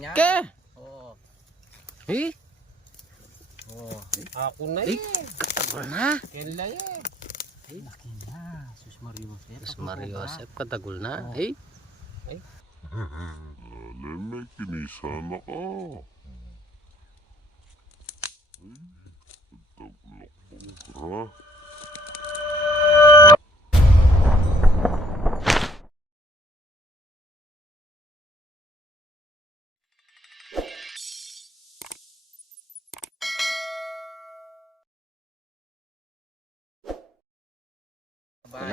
Laki! Oo. Eh, Oo. Ako na Eh. eh. katagol na. Kailan eh. Ay, laki na. Sus Mario. Sus Mario Josep, katagol na. Eh, Lalim, may kinisana ka. Ay, tablak ko. Ha?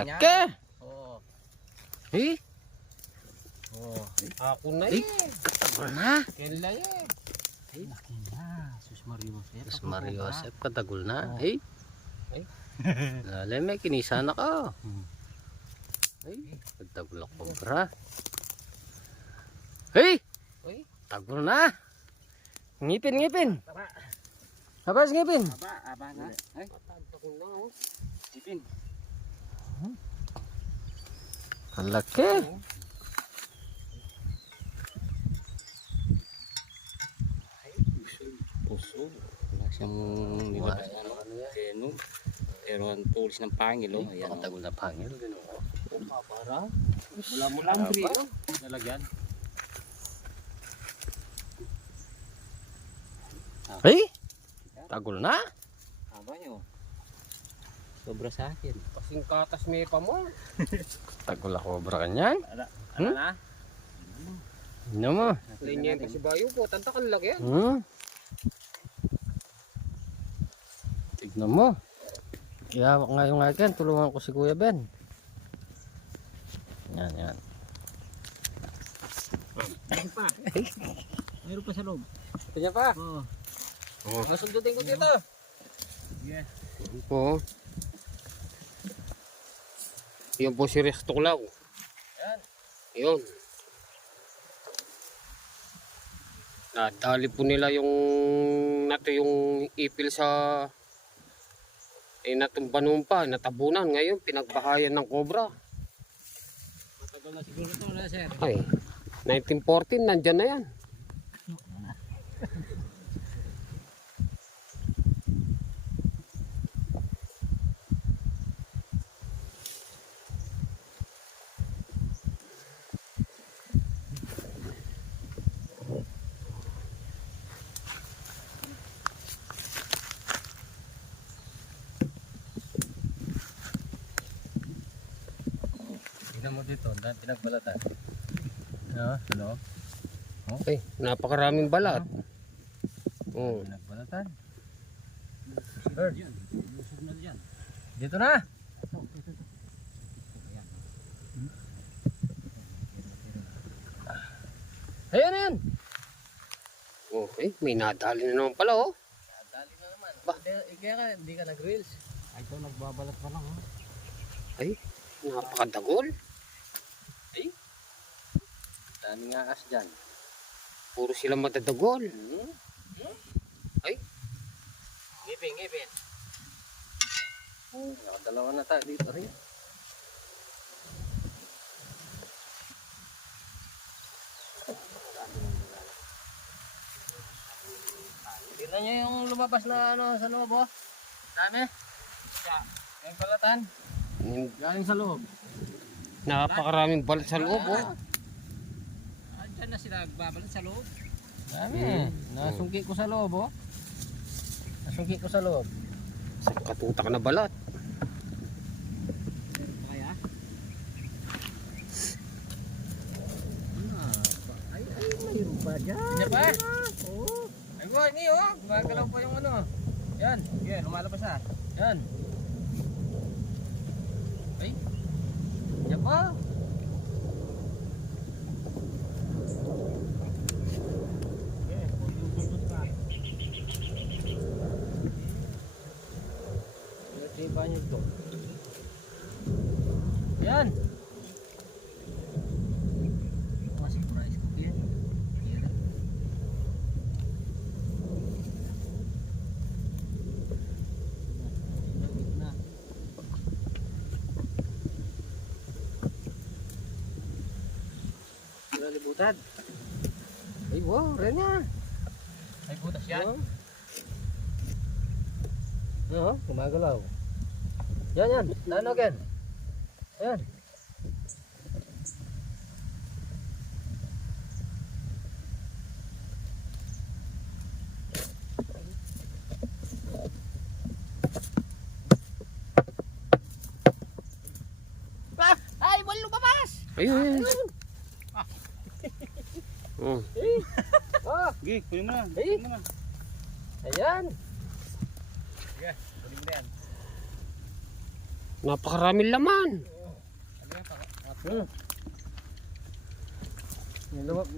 Laki! Oo. Eh, Oo. Ako na Eh. eh. katagol na. Kailan eh. Ay, laki na. Sus Mario. Sus Mario Josep, katagol na. Eh, Ay. lalim, may kinisana ka. Hmm. Eh, katagol ako, bra. Eh, Uy. tagol na. Ngipin, ngipin. Tama. Habas ngipin. Aba, aba na. Ay, patagol na oh. Sipin. Kalaki. Puso. Wala siyang nilabas na ano. Teno. Pero ang tulis ng pangil oh. Ayan oh. Katagol na pangil. Para. Wala mo lang bri. Nalagyan. Eh, tagol na. Haba nyo. Sobra sa akin. Kasing katas may pa mo. Tagol ako, bra kanyan. Ano Hmm? na? Ano mo? Linya pa si Bayo po. Tanta kan lagi yan. Hmm? Tignan mo. Ihawak nga yung akin. Tulungan ko si Kuya Ben. Yan, yan. Meron pa. Pa sa loob. Kanya pa. Oo. Oh. Oh. Sundutin ko dito. Yeah. Yan Yan po si Rex Tuklaw. Yan. Yun. Nadali po nila yung nato yung ipil sa eh natumpanumpa, natabunan ngayon pinagbahayan ng cobra. Matagal na siguro na sir. Ay, 1914 nandyan na yan. Mo dito. Dahil pinagbalatan. Ah, ano? Ay, napakaraming balat. Oh. Pinagbalatan. Bird. Dito na. Ayan yan. Okay, may nadali na naman pala oh. Dali na naman. Ba? Hindi, kaya ka, hindi ka nag-reels. Ay, ito nagbabalat pa lang. Oh. Ay, napakadagol. Daming akas dyan. Puro sila madadagol. Hmm? Ay. Ngipin, ngipin. Nakadalawa na tayo dito rin. Tignan nyo yung lumabas na ano sa loob oh. Dami. Yung balatan. Galing sa loob. Napakaraming balat sa loob oh. Andyan na sila nagbabalat sa loob. Dami. Hmm. Nasungki ko sa loob oh. Nasungki ko sa loob. Sa katutak na balat. Kaya? Ay, ay, mayroon pa dyan. Hindi pa? Oo. Ay, boy, ni, oh. Gumagalaw pa yung ano. Yan. Yan, lumalabas na. Yan. Ay. Yan pa. Banyak to. Yan. Masih price ko yan. Yan. Na. Libutan. Ay. Ay, wow, rin yan. May butas yan. Oo. Oo, gumagalaw. Yan, yan. Ano, Ken? Yan. Ah! Ay, wala lumabas! Ayun, ayun. Oh. Ah, Sige, kunin mo na. Eh. Mo na. ayan. Sige, kunin mo na yan. Napakaraming laman. Ano yan, Hmm.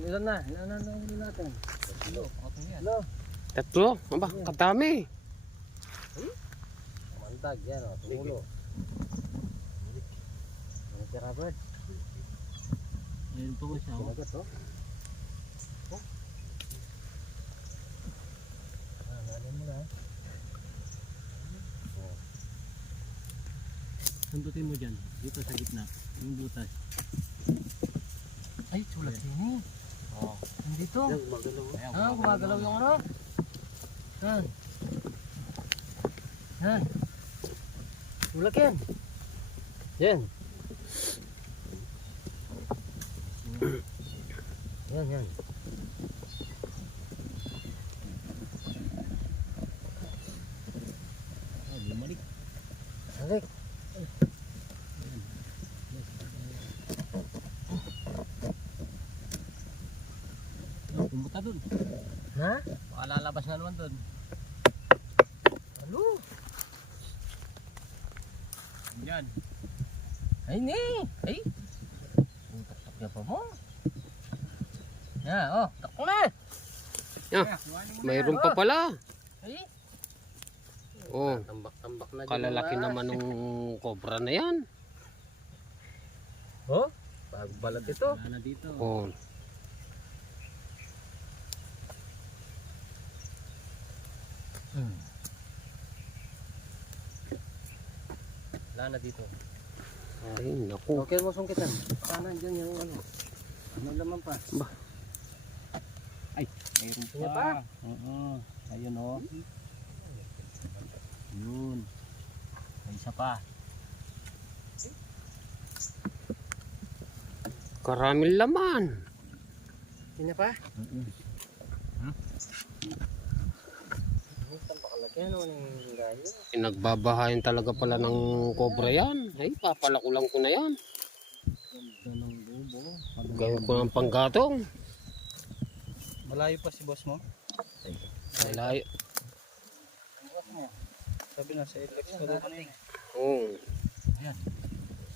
Ilan, na? Ilan na nahuli natin? Tatlo, okay yan. Ilan? Tatlo. Aba, katami. Mantag yan, o. Tumulo. Ano si Robert? Meron pa ko siya, o. Sinagot, oh. Ah, nanin mo na. Sundutin mo dyan, dito sa gitna, yung butas. Ay, sulat yun eh. Oo. Nandito. gumagalaw. Ah, gumagalaw yung ano. Yan. Yan. Tulak yan. Yan. Yan, yan. Oh, bumalik. Alik. Oh, pumunta dun. Ha? Baka lalabas na naman dun. Ano? Yan. Ay, ni. Ay. Putak takya pa mo. Ya, oh, takbo na. Na Mayroon pa pala. Ay, Oh, tambak-tambak na. kalalaki naman ng cobra na yan. Oh, pagbalat ito. Wala na dito. Oh, Hmm. Wala na dito. ay, naku. Okay mo sungkitan. Sana dyan yung ano. Ano naman pa? Ba? Ay, mayroon pa. Pa? Oo. Ayun oh. Yun. May isa pa. Karaming laman. Sino pa? Pakalaki ano ng gayo. Pinagbabahayan talaga pala ng cobra yan. Ay, papalakulang ko na yan. Gawin ko ng panggatong. Malayo pa si boss mo. Malayo. Sabi na sa Alex ko daw kanina. Oh.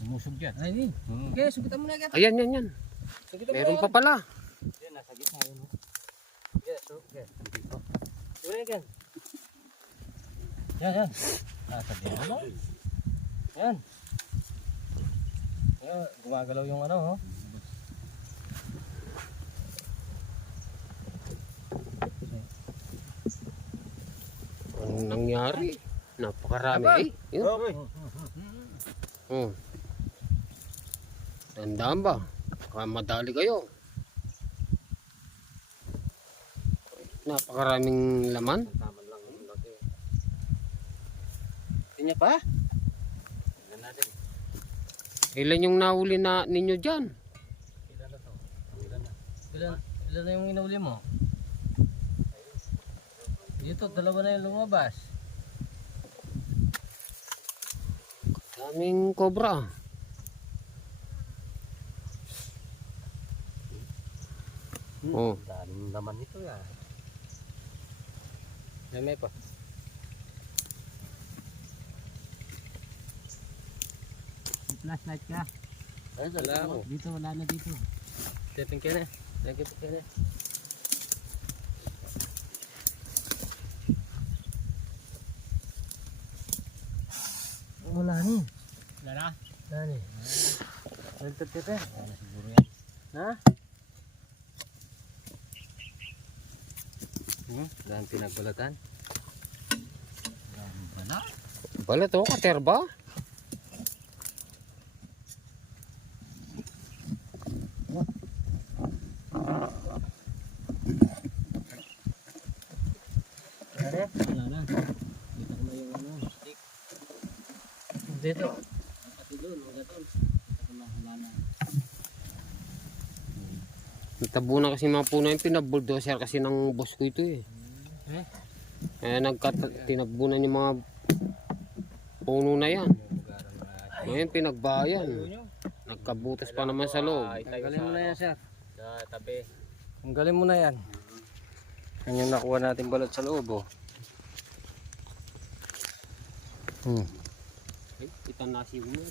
Sumusog dyan. Ay. Okay, sugitan mo na agad. Ayan, yan, yan. Meron pa pala. Yan, nasa gitna yun. oh. Yes, okay. Tuloy again. Yan, yan. Nasa dito lang. Yan. Yan, gumagalaw yung ano, oh. Anong nangyari? Napakarami. Eh, yun. Okay. Oh. Tandaan ba? Baka madali kayo. Napakaraming laman. Tama lang ang laki. Hindi pa? Ilan yung nahuli na ninyo dyan? Ilan na to? Ilan na? Ilan, ilan na yung inuli mo? Dito, dalawa na yung lumabas. Daming cobra. Oh. Daming laman nito ya. Yan may pa. Flashlight ka. Ay, wala ako. Dito, wala na dito. Tepeng ka na. Lagi pa ka na. Wala ni. Wala na? Wala ni. Nagtag ka Wala siguro yan. Ha? Hmm? Dahil pinagbalatan? Dahil bala? Balat oh, katerba. Wala na. Dito ko na yung ano, stick. Dito. Pati doon, hanggang doon. Dito ko na, wala na. Natabunan kasi mga puno yung pinabuldoser kasi ng boss ko ito eh. Eh? Kaya nagkat tinagbunan yung mga puno na yan. Ngayon pinagbayan. Nagkabutas pa naman sa loob. Tanggalin mo na yan, sir. Sa tabi. Tanggalin mo na yan. Yan yung nakuha natin balot sa loob, oh. Hmm. Ay, itanasi mo.